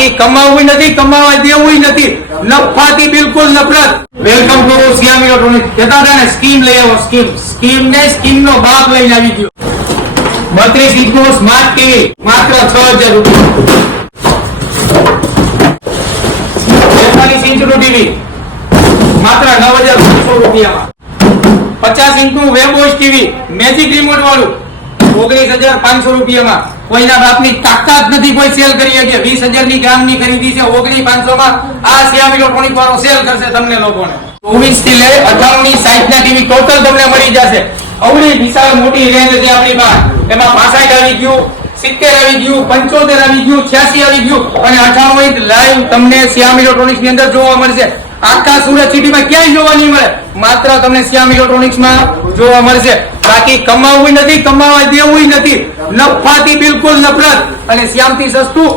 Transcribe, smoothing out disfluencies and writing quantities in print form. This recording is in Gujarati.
બાકી કમાવું નથી, કમાવા દેવું નથી, નફાથી બિલકુલ નફરત. Welcome to Shyam electronics. કહેતા હતા ને સ્કીમ લઈ આવો, સ્કીમ ને સ્કીમ નો બાપ લઈને આવી ગયો. 32 ઇંચ નું સ્માર્ટ ટીવી માત્ર 6000 રૂપિયા. 43 ઇંચ નું ટીવી માત્ર 9500 રૂપિયામાં. 50 ઇંચ નું વેબોસ ટીવી મેજિક રિમોટ વાળું 19500 રૂપિયામાં. કોઈના બાપની તાકાત નથી કોઈ સેલ કરી શકે. 20000 ની ગ્રામની ખરીદી છે 19500 માં. આ શ્યામ ઇલેક્ટ્રોનિક વાળો સેલ કરશે તમને લોકોને. 24 થી લઈ 98 ની સાઈઝ ના ટીવી ટોટલ તમને મળી જશે. અવળી વિશાળ મોટી રેન્જ છે આપણી પાસે. એમાં 65 આવી ગયું, 70 આવી ગયું, 75 આવી ગયું, 86 આવી ગયું અને 98 ઇંચ લાઈવ તમને શ્યામ ઇલેક્ટ્રોનિક્સ ની અંદર જોવા મળશે. આખા સુરત સિટીમાં ક્યાંય જોવા નહીં મળે, માત્ર તમને શ્યામ ઇલેક્ટ્રોનિક્સ માં જોવા મળશે. બાકી કમાવું નથી, કમાવા દેવું નથી, નફાથી બિલકુલ નફરત અને શ્યામથી સસ્તું